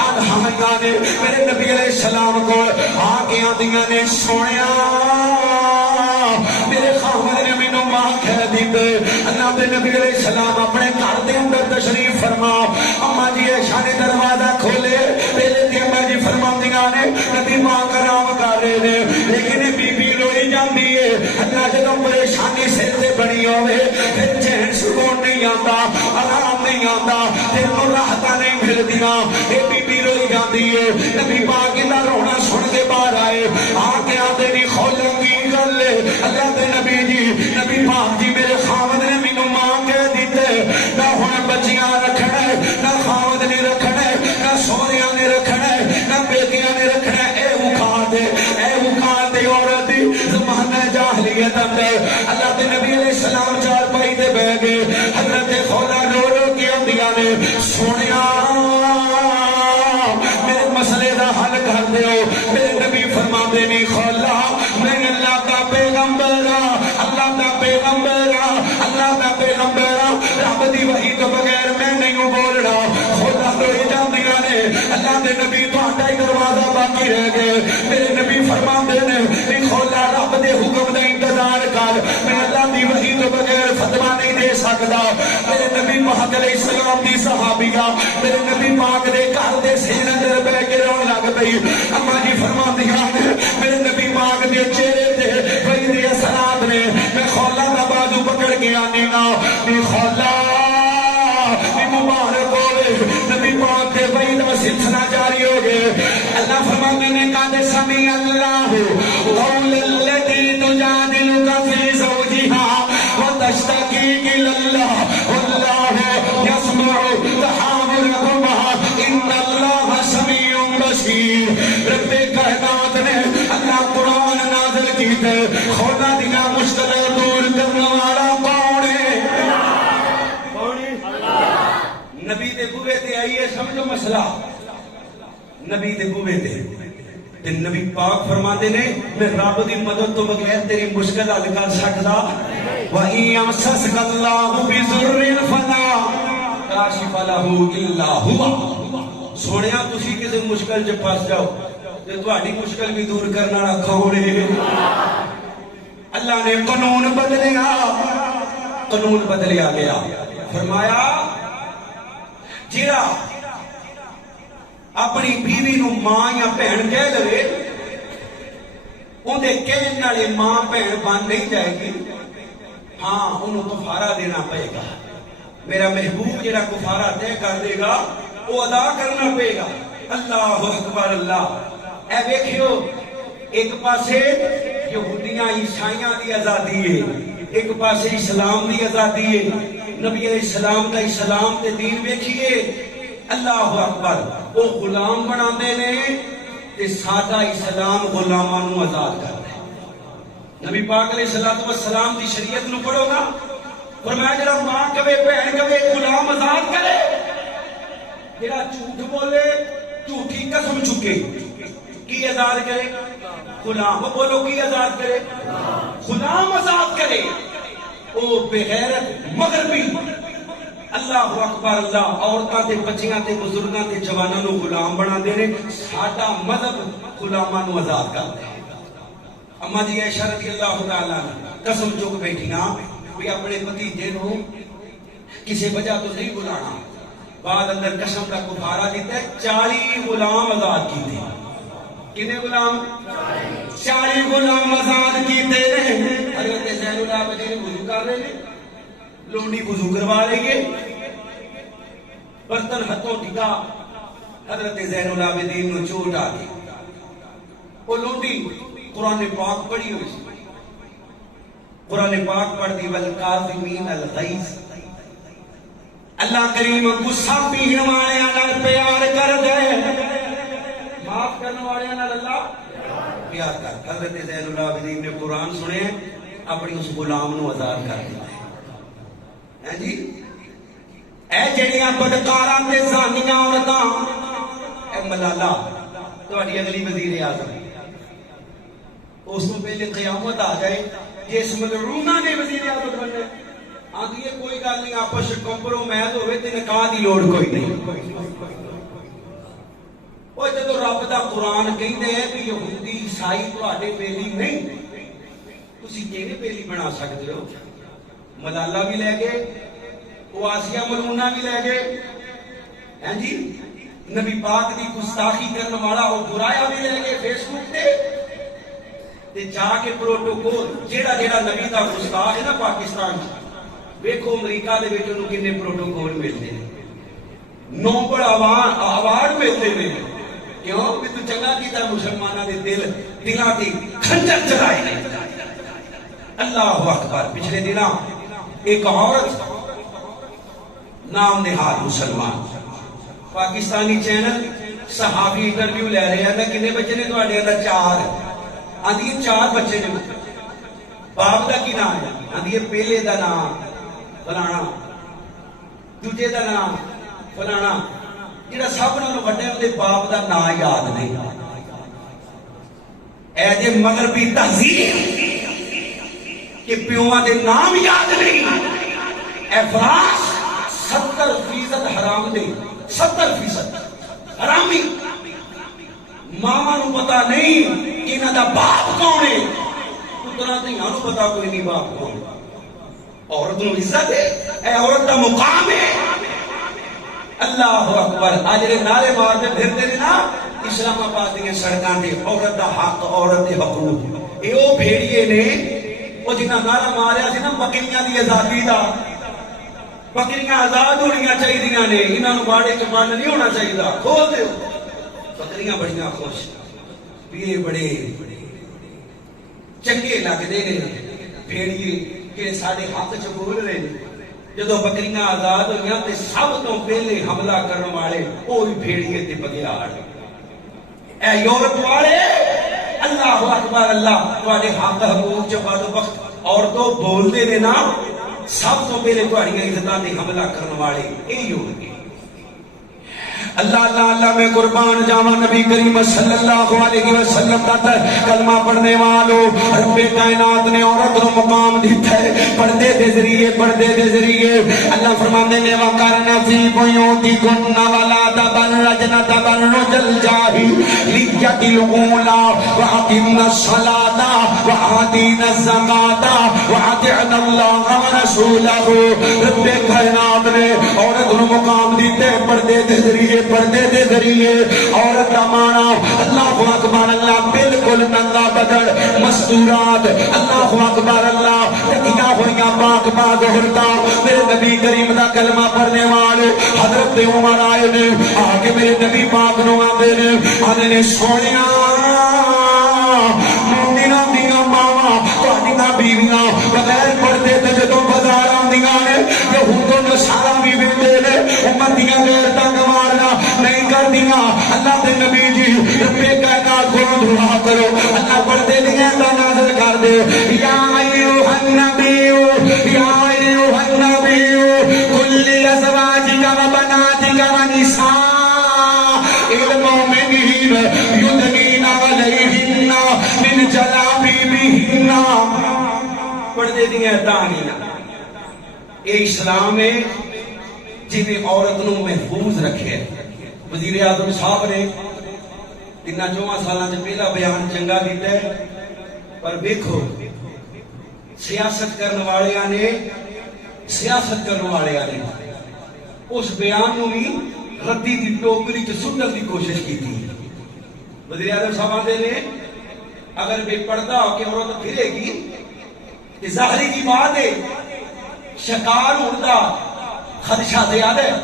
عنہا نے میرے نبی علیہ السلام کو آ کے آدیاں نے سونیا میرے خاوند نے مینوں ماں کہہ دیتے. اللہ دے نبی علیہ السلام اپنے گھر دے اندر تشریف فرما. اما جی عائشہ نے دروازہ کھولے، پہلے دی اما جی فرماندیاں نے نبی ماں کا نام کر رہے نے لیکن بی بی روئی جاندی ہے. اللہ جدوں پریشانی سر تے بنی ہوے پھر چین سکون نہیں آتا، آرام نہیں آتا، دل کو راحتاں نہیں ملدیاں. اے بی بی روئی جاندی ہے. نبی پاک دا رونا سن کے باہر آئے، آ کے آتے نہیں کھولن کی گل ہے. اللہ دے نبی جی نبی پاک جی میرے خاوند نے مینوں ماں کہہ دیتے، نہ ہن بچیاں رکھنا نہ خاوند نے رکھنا نہ سوہریاں نے رکھنا نہ بیٹیاں نے رکھنا. اے وقار دے عورت زمانہ جاہلیت اندر اللہ دے نبی علیہ السلام چار پائی دے بہ گئے. حضرت خولا رو کے آندیاں نے سونیا میرے مسئلے دا حل کر دیو. میرے نبی فرماندے نہیں خولا میں اللہ دا پیغمبر رب دی وحی تو بغیر میں نہیں بولنا. خولا روئی جاندیاں نے اللہ اللہ دے نبی تہاڈا ہی دروازہ باقی رہ گئے میرے نبی فرماندے نے کھولا رب دے حکم دا انتظار کر میں اللہ دی وحی تو بغیر فتوا نہیں دے سکدا میرے نبی پاک علیہ السلام دی صحابیہ میرے نبی پاک دے گھر دے سین اندر بیٹھ کے رون لگ پئی اما جی فرماندیاں میرے نبی پاک دے چہرے تے وحی دے اثرات نے میں خولا دا بازو پکڑ کے آنے گا میں خولا مبارک ہوئے نبی پاک دے وحی دا سلسلہ جاری ہو گئے اللہ فرماندے نے قد سمع اللہ قول الذی تجادلک فی زوجها وتشتکی الی اللہ واللہ یسمع تحاورکما ان اللہ سمیع بصیر رب کائنات نے اللہ قرآن نازل کیتے خدا دیا مشکل دور کرنے والا کون ہے نبی دے بوے تے آئیے سمجھو مسئلہ نبی دے بوے تے نبی پاک فرماتے نے میں رب دی مدد تو بغیر تیری مشکل حل کر سکدا وَإِن يَمْسَسْكَ اللَّهُ بِضُرٍّ فَلَا كَاشِفَ لَهُ إِلَّا هُوَ سونیا تسی کسی مشکل چ پھس جاؤ تے تہاڈی مشکل بھی دور کرنا نہ کھوڑے اللہ نے قانون بدلیا گیا فرمایا جیڑا اپنی بیوی نو ماں یا بہن کہہ لے اندے کہنے والے ماں بہن بن نہیں جائے گی ہاں انہوں کفارہ دینا پڑے گا میرا محبوب جڑا کفارہ طے کر دے گا وہ ادا کرنا پڑے گا اللہ اکبر اللہ اے دیکھیو ایک پاسے یہودیاں عیسائیاں دی آزادی ہے ایک پاسے اسلام دی آزادی ہے نبی علیہ السلام کا اسلام تے دین ویکھیے اللہ اکبر وہ غلام بناندے نے تے سادہ اسلام غلاماں نو آزاد کردا ہے نبی پاک علیہ الصلوۃ والسلام دی شریعت نو پڑھو نا فرمایا جڑا ماں کہے بہن کہے غلام آزاد کرے جڑا جھوٹ بولے جھوٹی قسم چکے کی آزاد کرے غلام بولو کی آزاد کرے غلام آزاد کرے او بغیرت مغربی اللہ اکبر اللہ عورتاں تے بچیاں تے بزرگاں تے جواناں نو غلام بنا دے نے ساڈا مذہب غلاماں نو آزاد کردا ہے اما جی عائشہ رضی اللہ تعالی عنہ قسم چک بیٹھیاں بھی اپنے بھتیجے نو کسی وجہ تو نہیں بلانا بعد اندر قسم کا کفارہ دیتا ہے 40 غلام آزاد کیتے کنے غلام 40 غلام آزاد کیتے نے حضرت زین العابدین وضو کر رہے ہیں لونڈی وضو کروا لیں گے برتن ہاتھوں ڈگا حضرت زین العابدین نو چوٹ آ گئی وہ لونڈی قرآن پاک پڑھی ہوئی سی قرآن پاک پڑھ دی والکاظمین الغیظ اللہ کریم غصہ پینے والے نال پیار کر دے معاف کرنے والے نال اللہ پیار کر حضرت زین العابدین نے قرآن سنے اپنی اس غلام نو آزاد کر دیا ہے جی اے جڑیاں بدکاراں تے زانیاں عورتاں اے ملالہ تہاڈی اگلی وزیر اعظم اس کو پہلے قیامت آ جائے جس ملعونہ نے وزیر اعظم بننا آندھی ہے کوئی گل نہیں آپس کمپرومائز ہوئے تے نکاح دی لوڑ کوئی نہیں وہ جدو رب دا قرآن کہندے ہے کہ یہودی عیسائی تہاڈے بیلی نہیں تسی کیویں بیلی بنا سکتے ہو ملالہ بھی لے گئے وہ آسیہ ملعونہ بھی لے گئے ہیں جی نبی پاک دی گستاخی کرنے والا وہ برایا بھی لے گئے فیس بک تے جا کے پروٹوکول جیڑا نبی دا گستاخ ہے نا پاکستان ویکھو امریکہ دے وچ انہوں کنے پروٹوکول ملتے ہیں نوبل ایوارڈ ملتے ہیں کیوں کہ تو چنگا کیتا مسلماناں دے دلاں تے کھنجر چلائے نے اللہ اکبر پچھلے دنوں ایک عورت نام نہاد مسلمان پاکستانی چینل صحافی انٹرویو لے رہے ہیں کنے بچے نے تہاڈے اندر 4 آندھی 4 بچے نے باپ دا کی نام ہے آندھی پہلے دا نام فلانا دوجے دا نام فلانا جڑا سب نالوں وڈے اودے باپ دا نام یاد نہیں اے جے مغربی تہذیب کہ پیواں دے نام یاد نہیں اے فراس 70% حرام دے 70% حرامی ماما نو پتا نہیں کہ انہاں دا باپ کون ہے، پتراں دھیاں نو پتا کوئی نہیں باپ کون۔ عورت نو عزت ہے، اے عورت دا مقام ہے۔ اللہ اکبر۔ آج جڑے نعرے مارتے پھرتے نے نا اسلام آباد دی سڑکاں تے عورت دا حق، عورت دے حقوق، اے او بھیڑیے نے او جنہاں نعرہ ماریا سی نا بکریاں دی آزادی دا، بکریاں آزاد ہونیاں چاہیے نے، انہاں نوں باڑے چ بند نہیں ہونا چاہیے، کھول دیو۔ بکریاں بڑیاں خوش بھی یہ بڑے چنگے لگتے نے بھیڑیے کہ سارے حق چ بول رہے ہیں۔ جدو بکریاں آزاد ہوئی تو سب تو پہلے حملہ کرنے والے وہی بھیڑیے تے بگیاڑ۔ اے یورپ والے اللہ اکبر، اللہ تواڈے حق حقوق چ بد وقت عورتوں بولتے نے نا، سب تو پہلے تہاڈیاں عزتاں تے حملہ کرنے والے یہی ہوگے۔ اللہ اللہ اللہ میں قربان جاواں، نبی کریم صلی اللہ علیہ وسلم کا کلمہ پڑھنے والوں، رب کائنات نے عورت کو مقام دیتا ہے پردے دے ذریعے، پردے دے ذریعے۔ اللہ فرماتے ہیں وَقَرْنَ فِي بُيُوتِكُنَّ وَلَا تَبَرَّجْنَ تَبَرُّجَ الْجَاهِلِيَّةِ الْأُولَىٰ وَأَقِمْنَ الصَّلَاةَ وَآتِينَ الزَّكَاةَ وَأَطِعْنَ اللَّهَ وَرَسُولَهُ۔ رب کائنات نے عورت کو مقام دیتے پردے دے ذریعے، پردے دے ذریعے۔ عورت کا مانا اللہ اکبر، اللہ بالکل ننگا بدن مستورات، اللہ اکبر، اللہ ٹکیاں ہوئیاں پاک پاک عورتاں۔ میرے نبی کریم دا کلمہ پڑھنے والے حضرت عمر آئے نے، آ کے میرے نبی پاک نو آندے نے، آندے نے سونیا مومناں دیاں ماواں تہاڈیاں بیویاں بغیر پردے تے جدوں بازار آندیاں نے، یہود و نصارا بھی ویندے نے امتیاں غیرتاں گوارنا نہیں کر دیا۔ اللہ دے نبی جی رب کائنات کو دعا کرو، اللہ پردے دیاں دا نازل کر دے۔ یا ایھا النبی یا ایھا النبی قل لازواجک و بناتک و نساء المؤمنین یدنین علیہن من جلابیبہن۔ پردے دیاں دانیاں اے اسلام ہے جی عورت نو محفوظ رکھے۔ وزیر اعظم صاحب نے انہاں 4 سالاں سے پہلا بیان چنگا دیتا ہے، پر دیکھو سیاست کرنے والے نے اس بیان نو بھی ردی دی ٹوکری چ سٹن دی کوشش کی تھی۔ وزیر اعظم صاحب آندے نے اگر بے پردہ ہو کے عورت پھرے گی کہ ظاہری کی بات ہے، شکار ہونے دا خدشہ زیادہ ہے،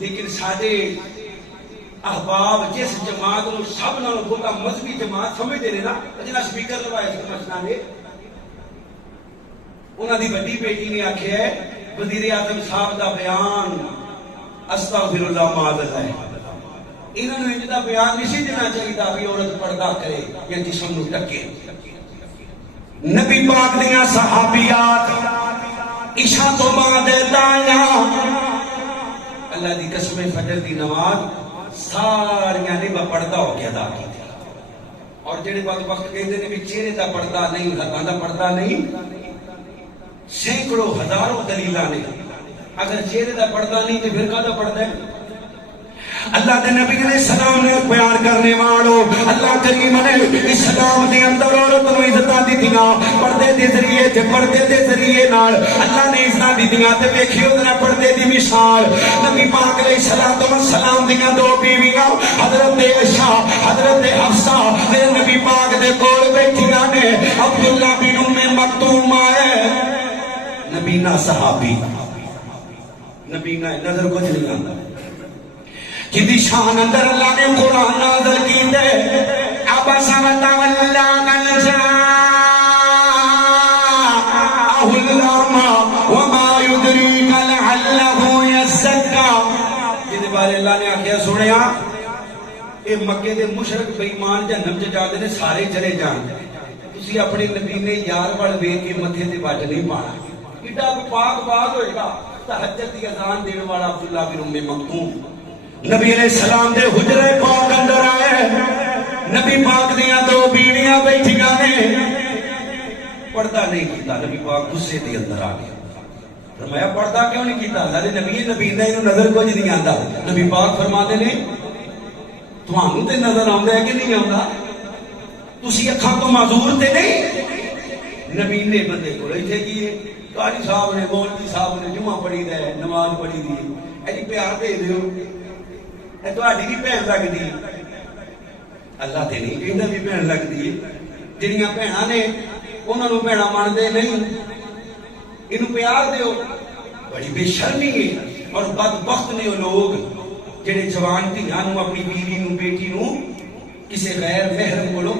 لیکن سارے احباب جس جماعت نو سب نال بہت مذہبی جماعت سمجھتے ہیں نا، جنہاں سپیکر لوائے تھے مسئلہ نے، انہاں دی بڑی بیٹی نے آکھیا ہے وزیر اعظم صاحب دا بیان استغفر اللہ معاذ اللہ، انہاں نوں انج دا بیان نہیں دینا چاہیے بھی عورت پردہ کرے یا جسم نو ڈھکے۔ نبی پاک دیاں صحابیات عشاء تو بعد دایا اللہ دی قسم فجر دی نماز ساریاں نے پردہ ہو کے ادا کی تھی۔ اور جڑے وقت کہتے ہیں بھی چہرے دا پردہ نہیں، ہاتھاں دا پردہ نہیں، سینکڑوں ہزاروں دلیلاں نے۔ اگر چہرے دا پردہ نہیں تو پھر کہاں پردہ ہے؟ اللہ دے نبی علیہ السلام نے بیان کرنے والو، اللہ کریم نے اسلام دے اندر عورت نو عزتاں دتیاں پردے دے ذریعے تے پردے دے ذریعے نال اللہ نے عزتاں دتیاں تے ویکھیو ذرا پردے دی مثال۔ نبی پاک علیہ الصلوۃ والسلام دیاں 2 بیویاں حضرت عائشہ حضرت حفصہ تے نبی پاک دے کول بیٹھیاں نے۔ عبداللہ بن ام مکتوم آئے، نبی نہ صحابی، نبی نہ نظر کچھ نہیں آندا، جدی شان اندر اللہ نے قرآن نازل کی دے۔ عبس وتولى من جاءه الأعمى وما يدريك لعله يزكى۔ جدی بارے اللہ نے آکھیا سنیا اے مکے دے مشرک بے ایمان جہنم چ جاندے نے سارے چلے جان، تسی اپنے نبی نے یار وال ویکھ کے متھے تے وٹ نہیں پانا۔ ایڈا پاک باز ہوئے گا تہجد دی اذان دین والا عبداللہ بن ام مکتوم نبی علیہ السلام دے حجرے پاک اندر آئے، نبی پاک دیاں 2 بیویاں بیٹھیاں نے، پردہ نہیں کیتا۔ نبی پاک غصے دے اندر آ گیا، فرمایا پردہ کیوں نہیں کیتا؟ اللہ دے نبی نے نظر کچھ نہیں آندا۔ نبی پاک فرماتے نے ਤੁਹਾਨੂੰ ਤੇ ਨਜ਼ਰ ਆਉਂਦਾ ਹੈ ਕਿ ਨਹੀਂ ਆਉਂਦਾ? ਤੁਸੀਂ ਅੱਖਾਂ ਤੋਂ ਮਾਜ਼ੂਰ ਤੇ ਨਹੀਂ? ਨਬੀਨੇ ਬੰਦੇ ਕੋਲ ਇੱਥੇ ਕੀ ਹੈ? ਕਾਜੀ ਸਾਹਿਬ ਨੇ, ਮੌਲਵੀ ਸਾਹਿਬ ਨੇ ਜੁਮਾ ਪੜੀ ਦਾ ਹੈ, ਨਮਾਜ਼ ਪੜੀ ਦੀ ਹੈ, ਇਹਦੀ ਪਿਆਰ ਦੇ ਦਿਓ, ਇਹ ਤੁਹਾਡੀ ਵੀ ਭੈਣ ਲੱਗਦੀ ਹੈ। ਅੱਲਾਹ ਤੇ ਨਹੀਂ ਕਹਿੰਦਾ ਵੀ ਭੈਣ ਲੱਗਦੀ ਹੈ। ਜਿਹੜੀਆਂ ਭੈਣਾਂ ਨੇ ਉਹਨਾਂ ਨੂੰ ਭੈਣਾਂ ਮੰਨਦੇ ਨਹੀਂ, ਇਹਨੂੰ ਪਿਆਰ ਦਿਓ। ਬੜੀ ਬੇਸ਼ਰਮੀ ਹੈ ਔਰ ਬਦਬਖਤ ਨੇ ਉਹ ਲੋਕ ਜਿਹੜੇ ਜਵਾਨ ਧੀਆਂ ਨੂੰ, ਆਪਣੀ ਬੀਵੀ ਨੂੰ, ਬੇਟੀ ਨੂੰ ਕਿਸੇ ਗੈਰ ਮਹਿਰਮ ਕੋਲੋਂ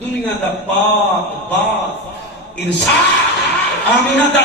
ਦੁਨੀਆ ਦਾ ਪਾਕ ਬਾਤ ਇਨਸਾਨ ਆਮੀਨਾ ਦਾ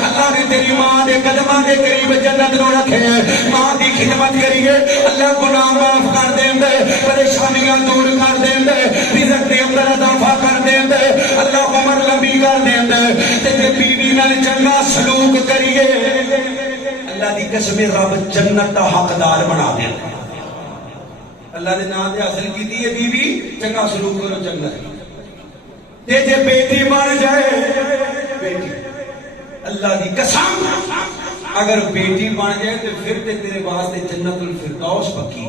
اللہ نے تیری ماں دے قدماں دے قریب جنت نو رکھے ماں دی خدمت کریے اللہ گناہ معاف کر دین دے پریشانیاں دور کر دین دے رزق دے اندر اضافہ کر دین دے اللہ عمر لمبی کر دین دے تے بیوی نال چنگا سلوک کریے اللہ دی قسم رب جنت دا حقدار بنا دے اللہ دے نام دے حاصل کیتی ہے بیوی چنگا سلوک کرو چنگا تے جے بیٹی بن جائے بیٹی اللہ دی قسم اگر بیٹی بن جائے تو پھر تے تیرے واسطے جنت الفردوس پکی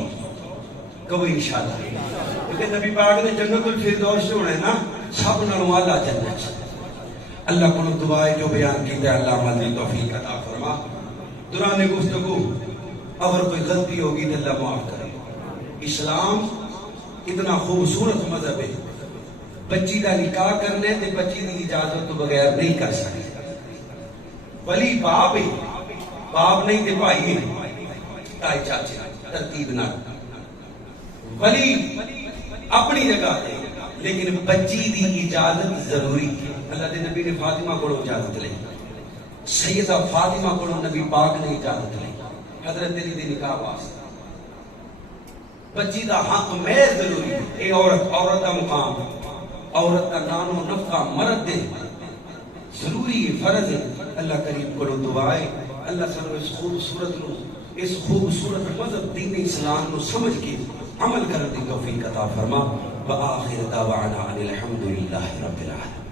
کبھی انشاءاللہ کیونکہ نبی پاک نے جنت الفردوس سے ہونا ہے نا سب نالوں اعلیٰ جنت اللہ کو دعائے جو بیان کیتا ہے اللہ عمل دی توفیق عطا فرما دوران گفتگو اگر کوئی غلطی ہوگی تو اللہ معاف کرے اسلام اتنا خوبصورت مذہب ہے بچی کا نکاح کرنے تے بچی کی اجازت تو بغیر نہیں کر سکتے ولی باپ ہے باپ نہیں تے بھائی ہے تائی چاچے ترتیب نہ ولی اپنی جگہ تے لیکن بچی دی اجازت ضروری ہے اللہ دے نبی نے فاطمہ کو اجازت لی سیدہ فاطمہ کو نبی پاک نے اجازت لی حضرت علی دے نکاح واسطے بچی دا حق محض ضروری ہے اے عورت دا مقام عورت کا نان و نفقہ مرد دے ضروری ہے فرض ہے اللہ کریم کو دعائے اللہ سب اس خوبصورت مذہب دین اسلام کو سمجھ کے عمل کرنے کی توفیق عطا فرما وآخر دعوانا الحمدللہ رب العالمین